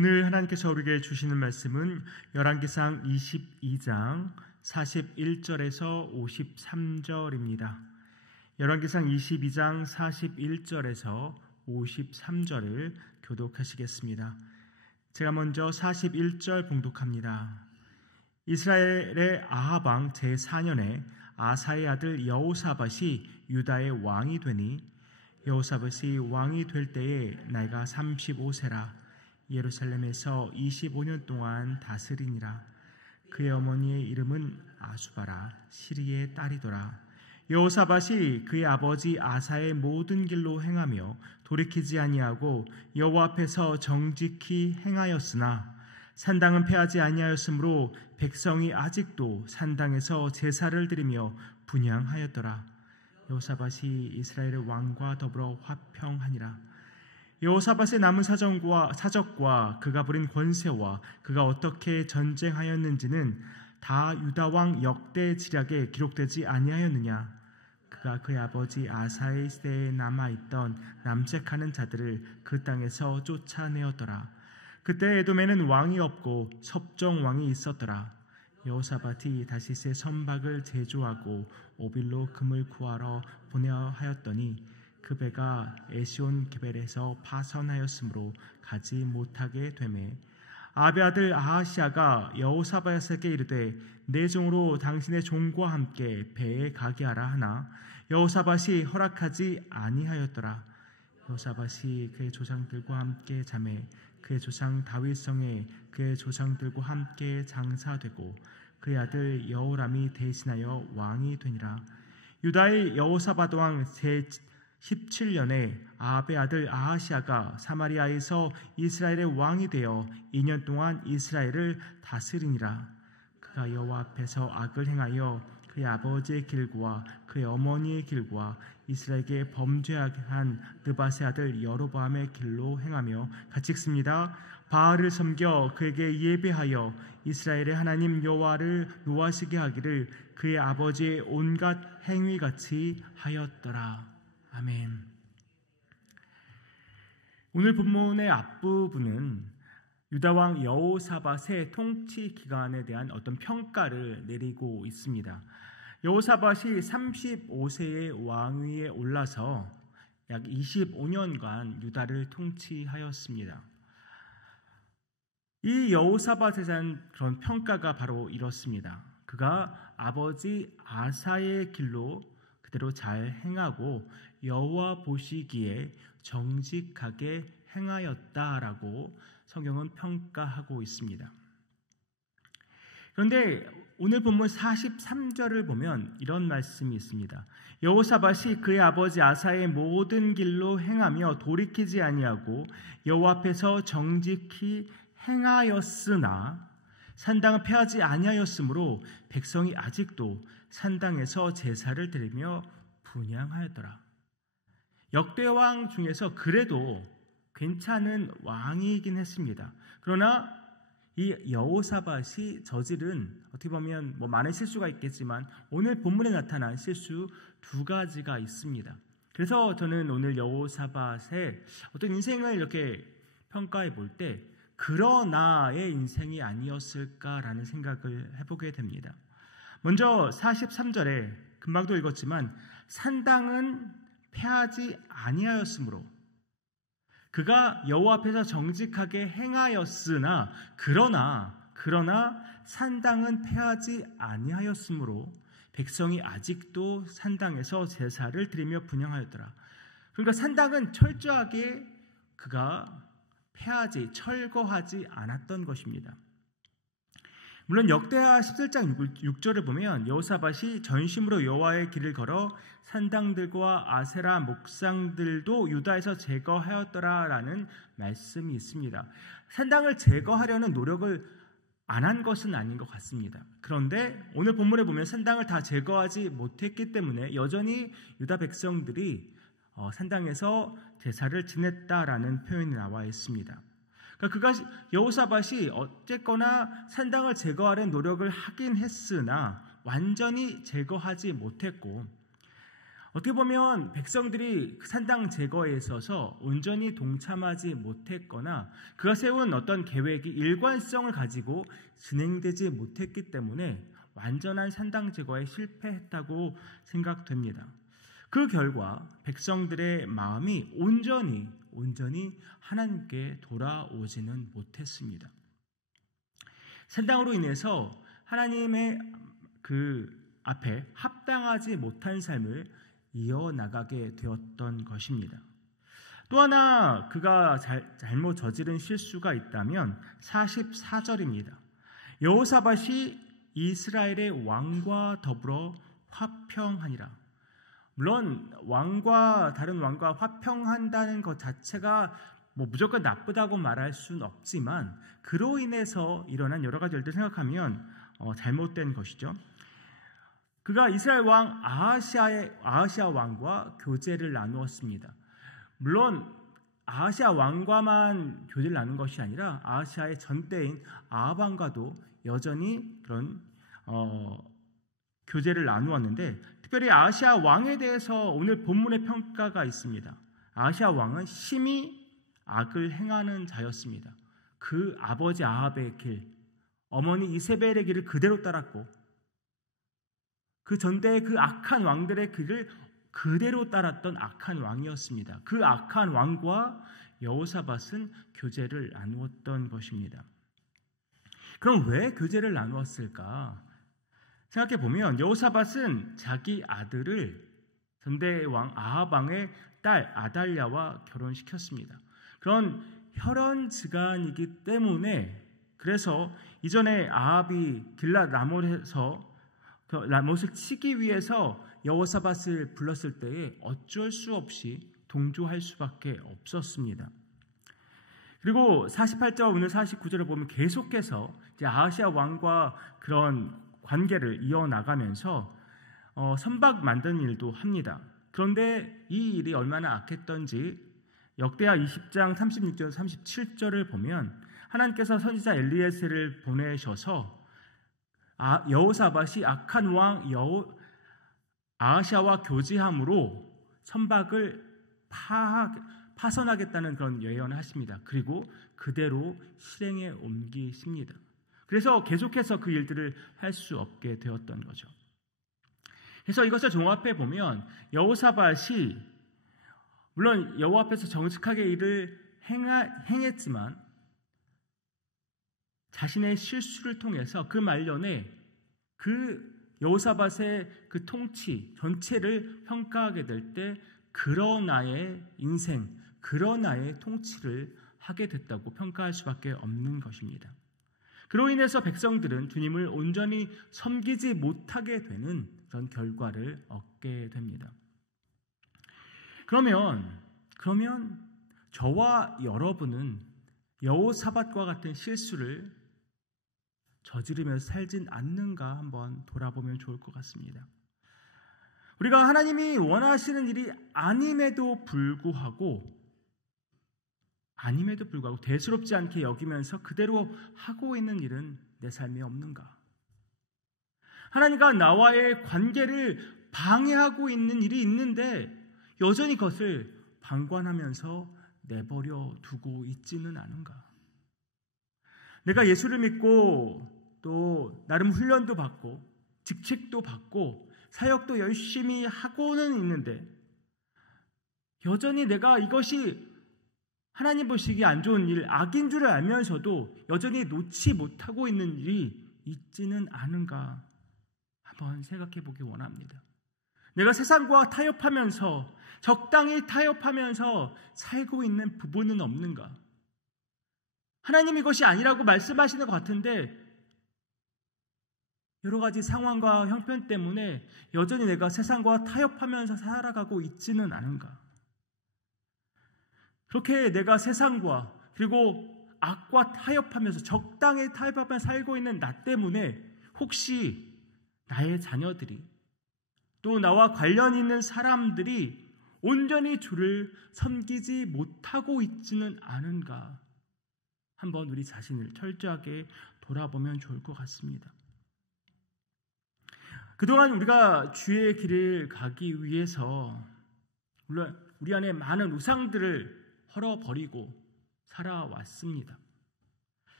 오늘 하나님께서 우리에게 주시는 말씀은 열왕기상 22장 41절에서 53절입니다. 열왕기상 22장 41절에서 53절을 교독하시겠습니다. 제가 먼저 41절 봉독합니다. 이스라엘의 아합 왕 제4년에 아사의 아들 여호사밧이 유다의 왕이 되니 여호사밧이 왕이 될 때에 나이가 35세라. 예루살렘에서 25년 동안 다스리니라. 그의 어머니의 이름은 아수바라 시리의 딸이더라. 여호사밧이 그의 아버지 아사의 모든 길로 행하며 돌이키지 아니하고 여호와 앞에서 정직히 행하였으나 산당은 패하지 아니하였으므로 백성이 아직도 산당에서 제사를 드리며 분향하였더라. 여호사밧이 이스라엘의 왕과 더불어 화평하니라. 여호사밧의 남은 사적과 그가 부린 권세와 그가 어떻게 전쟁하였는지는 다 유다 왕 역대 지략에 기록되지 아니하였느냐. 그가 그의 아버지 아사의 시대에 남아있던 남색하는 자들을 그 땅에서 쫓아내었더라. 그때 에돔에는 왕이 없고 섭정 왕이 있었더라. 여호사밧이 다시스의 선박을 제조하고 오빌로 금을 구하러 보내어 하였더니 그 배가 에시온 게벨에서 파선하였으므로 가지 못하게 되매 아합의 아들 아하시아가 여호사밧에게 이르되 내 종으로 당신의 종과 함께 배에 가게 하라 하나 여호사밧이 허락하지 아니하였더라. 여호사밧이 그의 조상들과 함께 자매 그의 조상 다윗성에 그의 조상들과 함께 장사되고 그의 아들 여호람이 대신하여 왕이 되니라. 유다의 여호사밧 왕 제17년에 아합의 아들 아하시아가 사마리아에서 이스라엘의 왕이 되어 2년 동안 이스라엘을 다스리니라. 그가 여호와 앞에서 악을 행하여 그의 아버지의 길과 그의 어머니의 길과 이스라엘에게 범죄하게 한 느밧의 아들 여로보암의 길로 행하며 같이 읽습니다. 바알을 섬겨 그에게 예배하여 이스라엘의 하나님 여호와를 노하시게 하기를 그의 아버지의 온갖 행위같이 하였더라. 아멘. 오늘 본문의 앞부분은 유다왕 여호사밧의 통치 기간에 대한 어떤 평가를 내리고 있습니다. 여호사밧이 35세의 왕위에 올라서 약 25년간 유다를 통치하였습니다. 이 여호사밧에 대한 그런 평가가 바로 이렇습니다. 그가 아버지 아사의 길로 그대로 잘 행하고 여호와 보시기에 정직하게 행하였다라고 성경은 평가하고 있습니다. 그런데 오늘 본문 43절을 보면 이런 말씀이 있습니다. 여호사밧이 그의 아버지 아사의 모든 길로 행하며 돌이키지 아니하고 여호와 앞에서 정직히 행하였으나 산당은 패하지 아니하였으므로 백성이 아직도 산당에서 제사를 드리며 분향하였더라. 역대왕 중에서 그래도 괜찮은 왕이긴 했습니다. 그러나 이 여호사밧이 저지른 어떻게 보면 많은 실수가 있겠지만 오늘 본문에 나타난 실수 두 가지가 있습니다. 그래서 저는 오늘 여호사밧의 어떤 인생을 이렇게 평가해 볼 때 그러나의 인생이 아니었을까라는 생각을 해보게 됩니다. 먼저 43절에 금방도 읽었지만 산당은 패하지 아니하였으므로 그가 여호와 앞에서 정직하게 행하였으나 그러나 산당은 패하지 아니하였으므로 백성이 아직도 산당에서 제사를 드리며 분향하였더라. 그러니까 산당은 철저하게 그가 철거하지 않았던 것입니다. 물론 역대하 17장 6절을 보면 여호사밧이 전심으로 여호와의 길을 걸어 산당들과 아세라 목상들도 유다에서 제거하였더라라는 말씀이 있습니다. 산당을 제거하려는 노력을 안 한 것은 아닌 것 같습니다. 그런데 오늘 본문에 보면 산당을 다 제거하지 못했기 때문에 여전히 유다 백성들이 산당에서 제사를 지냈다라는 표현이 나와 있습니다. 그러니까 여호사밧이 어쨌거나 산당을 제거하려는 노력을 하긴 했으나 완전히 제거하지 못했고 어떻게 보면 백성들이 산당 제거에 있어서 온전히 동참하지 못했거나 그가 세운 어떤 계획이 일관성을 가지고 진행되지 못했기 때문에 완전한 산당 제거에 실패했다고 생각됩니다. 그 결과 백성들의 마음이 온전히 하나님께 돌아오지는 못했습니다. 산당으로 인해서 하나님의 그 앞에 합당하지 못한 삶을 이어나가게 되었던 것입니다. 또 하나 그가 잘못 저지른 실수가 있다면 44절입니다. 여호사밧이 이스라엘의 왕과 더불어 화평하니라. 물론 다른 왕과 화평한다는 것 자체가 무조건 나쁘다고 말할 수는 없지만 그로 인해서 일어난 여러 가지 일들을 생각하면 잘못된 것이죠. 그가 이스라엘 왕 아하시아 왕과 교제를 나누었습니다. 물론 아하시아 왕과만 교제를 나눈 것이 아니라 아하시아의 전대인 아합 왕과도 여전히 그런 교제를 나누었는데, 특별히 아하시아 왕에 대해서 오늘 본문의 평가가 있습니다. 아하시아 왕은 심히 악을 행하는 자였습니다. 그 아버지 아합의 길, 어머니 이세벨의 길을 그대로 따랐고 그 전대의 그 악한 왕들의 길을 그대로 따랐던 악한 왕이었습니다. 그 악한 왕과 여호사밧은 교제를 나누었던 것입니다. 그럼 왜 교제를 나누었을까? 생각해 보면 여호사밧은 자기 아들을 전대 왕 아합 왕의 딸 아달랴와 결혼시켰습니다. 그런 혈연지간이기 때문에, 그래서 이전에 아합이 길랏 라못에서 라못을 치기 위해서 여호사밧을 불렀을 때에 어쩔 수 없이 동조할 수밖에 없었습니다. 그리고 48절 오늘 49절을 보면 계속해서 이제 아하시아 왕과 그런 관계를 이어나가면서 선박 만드는 일도 합니다. 그런데 이 일이 얼마나 악했던지 역대하 20장 36절 37절을 보면 하나님께서 선지자 엘리에셀을 보내셔서 여호사밧이 악한 왕 아하시아와 교제함으로 선박을 파선하겠다는 그런 예언을 하십니다. 그리고 그대로 실행에 옮기십니다. 그래서 계속해서 그 일들을 할 수 없게 되었던 거죠. 그래서 이것을 종합해 보면 여호사밧이 물론 여호와 앞에서 정직하게 일을 행했지만 자신의 실수를 통해서 그 말년에 그 여호사밧의 그 통치 전체를 평가하게 될 때 그런 나의 인생, 그런 나의 통치를 하게 됐다고 평가할 수밖에 없는 것입니다. 그로 인해서 백성들은 주님을 온전히 섬기지 못하게 되는 그런 결과를 얻게 됩니다. 그러면 저와 여러분은 여호사밧과 같은 실수를 저지르면서 살진 않는가 한번 돌아보면 좋을 것 같습니다. 우리가 하나님이 원하시는 일이 아님에도 불구하고 대수롭지 않게 여기면서 그대로 하고 있는 일은 내 삶에 없는가? 하나님과 나와의 관계를 방해하고 있는 일이 있는데 여전히 그것을 방관하면서 내버려 두고 있지는 않은가? 내가 예수를 믿고 또 나름 훈련도 받고 직책도 받고 사역도 열심히 하고는 있는데 여전히 내가 이것이 하나님 보시기에 안 좋은 일, 악인 줄을 알면서도 여전히 놓지 못하고 있는 일이 있지는 않은가 한번 생각해 보기 원합니다. 내가 세상과 타협하면서 적당히 타협하면서 살고 있는 부분은 없는가? 하나님이 이것이 아니라고 말씀하시는 것 같은데 여러 가지 상황과 형편 때문에 여전히 내가 세상과 타협하면서 살아가고 있지는 않은가? 그렇게 내가 세상과 그리고 악과 타협하면서 적당히 타협하면서 살고 있는 나 때문에 혹시 나의 자녀들이 또 나와 관련 있는 사람들이 온전히 주를 섬기지 못하고 있지는 않은가? 한번 우리 자신을 철저하게 돌아보면 좋을 것 같습니다. 그동안 우리가 주의 길을 가기 위해서 물론 우리 안에 많은 우상들을 헐어버리고 살아왔습니다.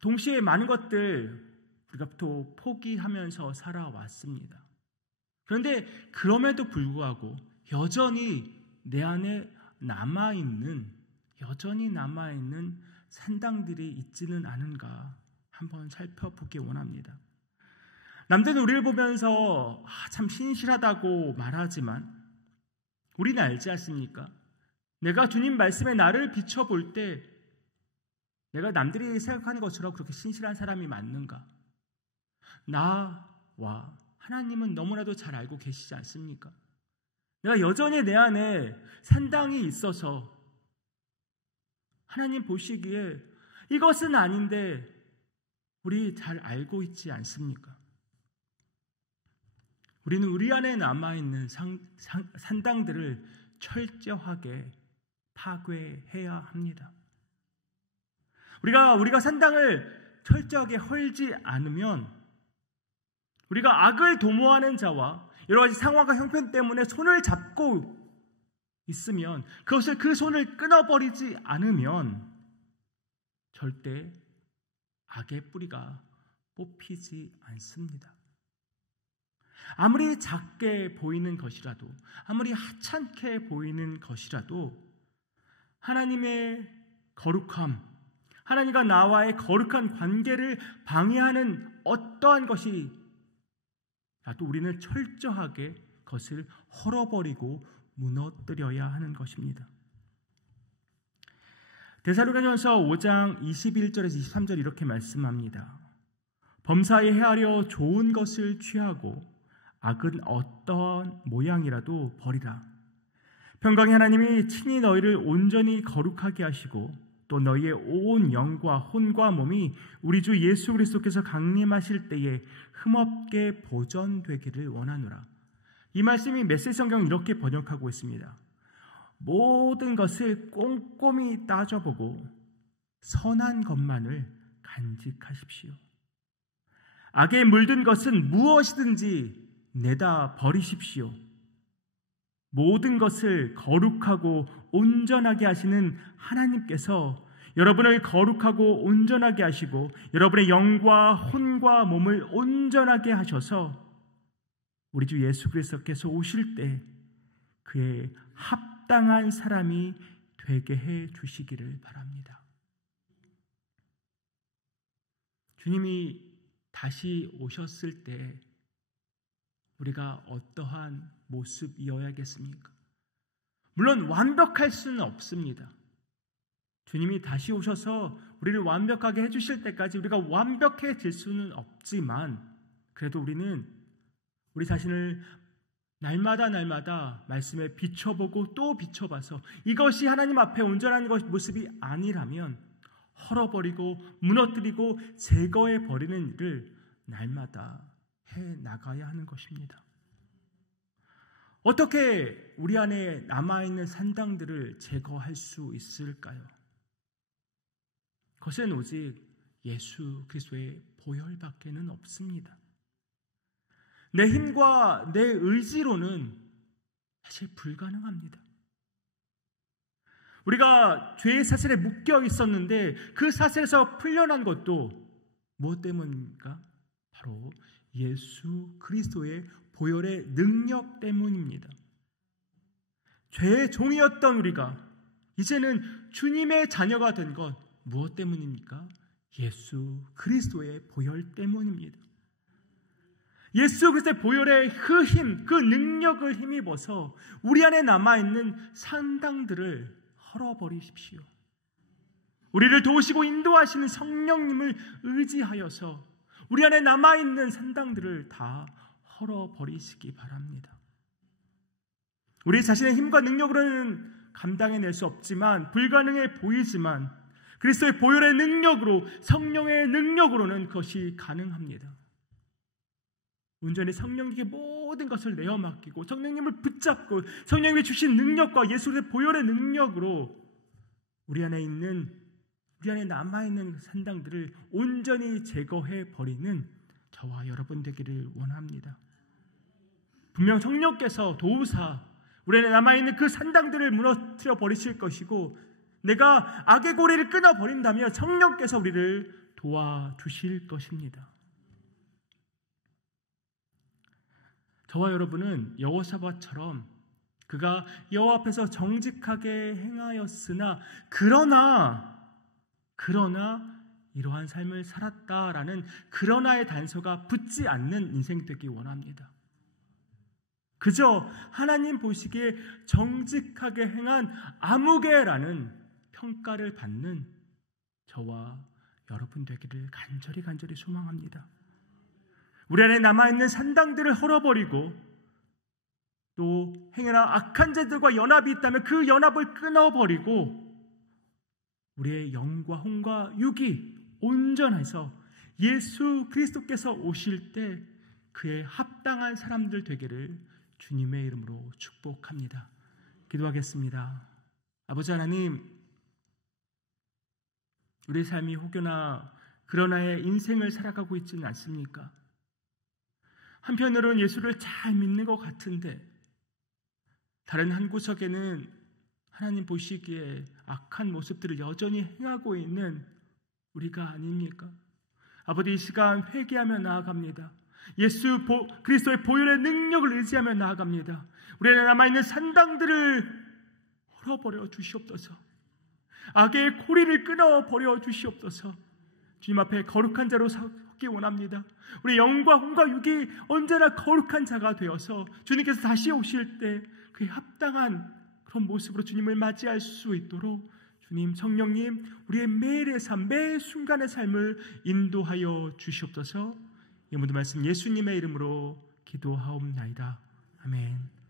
동시에 많은 것들 우리가 또 포기하면서 살아왔습니다. 그런데 그럼에도 불구하고 여전히 내 안에 여전히 남아있는 산당들이 있지는 않은가 한번 살펴보기 원합니다. 남들은 우리를 보면서 참 신실하다고 말하지만 우리는 알지 않습니까? 내가 주님 말씀에 나를 비춰볼 때 내가 남들이 생각하는 것처럼 그렇게 신실한 사람이 맞는가? 나와 하나님은 너무나도 잘 알고 계시지 않습니까? 내가 여전히 내 안에 산당이 있어서 하나님 보시기에 이것은 아닌데 우리 잘 알고 있지 않습니까? 우리는 우리 안에 남아있는 산당들을 철저하게 파괴해야 합니다. 우리가 산당을 철저하게 헐지 않으면 우리가 악을 도모하는 자와 여러 가지 상황과 형편 때문에 손을 잡고 있으면 그 손을 끊어버리지 않으면 절대 악의 뿌리가 뽑히지 않습니다. 아무리 작게 보이는 것이라도 아무리 하찮게 보이는 것이라도 하나님의 거룩함, 하나님과 나와의 거룩한 관계를 방해하는 어떠한 것이 또 우리는 철저하게 그것을 헐어버리고 무너뜨려야 하는 것입니다. 데살로니가전서 5장 21절에서 23절 이렇게 말씀합니다. 범사에 헤아려 좋은 것을 취하고 악은 어떠한 모양이라도 버리라. 평강의 하나님이 친히 너희를 온전히 거룩하게 하시고 또 너희의 온 영과 혼과 몸이 우리 주 예수 그리스도께서 강림하실 때에 흠없게 보존되기를 원하노라. 이 말씀이 메시지 성경은 이렇게 번역하고 있습니다. 모든 것을 꼼꼼히 따져보고 선한 것만을 간직하십시오. 악에 물든 것은 무엇이든지 내다 버리십시오. 모든 것을 거룩하고 온전하게 하시는 하나님께서 여러분을 거룩하고 온전하게 하시고 여러분의 영과 혼과 몸을 온전하게 하셔서 우리 주 예수 그리스도께서 오실 때 그의 합당한 사람이 되게 해 주시기를 바랍니다. 주님이 다시 오셨을 때 우리가 어떠한 모습이어야겠습니까? 물론 완벽할 수는 없습니다. 주님이 다시 오셔서 우리를 완벽하게 해주실 때까지 우리가 완벽해질 수는 없지만 그래도 우리는 우리 자신을 날마다 말씀에 비춰보고 또 비춰봐서 이것이 하나님 앞에 온전한 모습이 아니라면 헐어버리고 무너뜨리고 제거해버리는 일을 날마다 해나가야 하는 것입니다. 어떻게 우리 안에 남아있는 산당들을 제거할 수 있을까요? 그것은 오직 예수 그리스도의 보혈밖에는 없습니다. 내 힘과 내 의지로는 사실 불가능합니다. 우리가 죄의 사슬에 묶여 있었는데 그 사슬에서 풀려난 것도 무엇 때문입니까? 바로 예수 그리스도의 보혈의 능력 때문입니다. 죄의 종이었던 우리가 이제는 주님의 자녀가 된 것 무엇 때문입니까? 예수 그리스도의 보혈 때문입니다. 예수 그리스도의 보혈의 그 힘, 그 능력을 힘입어서 우리 안에 남아있는 산당들을 헐어버리십시오. 우리를 도우시고 인도하시는 성령님을 의지하여서 우리 안에 남아있는 산당들을 다 헐어버리시기 바랍니다. 우리 자신의 힘과 능력으로는 감당해낼 수 없지만 불가능해 보이지만 그리스도의 보혈의 능력으로 성령의 능력으로는 그것이 가능합니다. 온전히 성령님께 모든 것을 내어 맡기고 성령님을 붙잡고 성령님이 주신 능력과 예수의 보혈의 능력으로 우리 안에 남아있는 산당들을 온전히 제거해 버리는 저와 여러분 되기를 원합니다. 분명 성령께서 도우사 우리 안에 남아있는 그 산당들을 무너뜨려 버리실 것이고, 내가 악의 고리를 끊어버린다면 성령께서 우리를 도와주실 것입니다. 저와 여러분은 여호사밧처럼 그가 여호와 앞에서 정직하게 행하였으나 그러나 이러한 삶을 살았다라는 그러나의 단서가 붙지 않는 인생 되기 원합니다. 그저 하나님 보시기에 정직하게 행한 아무개라는 평가를 받는 저와 여러분 되기를 간절히 소망합니다. 우리 안에 남아있는 산당들을 헐어버리고, 또 행여나 악한 자들과 연합이 있다면 그 연합을 끊어버리고, 우리의 영과 혼과 육이 온전해서 예수 그리스도께서 오실 때 그의 합당한 사람들 되기를 주님의 이름으로 축복합니다. 기도하겠습니다. 아버지 하나님, 우리의 삶이 혹여나 그러나의 인생을 살아가고 있지는 않습니까? 한편으로는 예수를 잘 믿는 것 같은데 다른 한 구석에는 하나님 보시기에 악한 모습들을 여전히 행하고 있는 우리가 아닙니까? 아버지, 이 시간 회개하며 나아갑니다. 예수 그리스도의 보혈의 능력을 의지하며 나아갑니다. 우리 안에 남아있는 산당들을 헐어버려 주시옵소서. 악의 고리를 끊어버려 주시옵소서. 주님 앞에 거룩한 자로 서기 원합니다. 우리 영과 혼과 육이 언제나 거룩한 자가 되어서 주님께서 다시 오실 때 그의 합당한 그런 모습으로 주님을 맞이할 수 있도록 주님, 성령님, 우리의 매일의 삶, 매 순간의 삶을 인도하여 주시옵소서. 이 모든 말씀 예수님의 이름으로 기도하옵나이다. 아멘.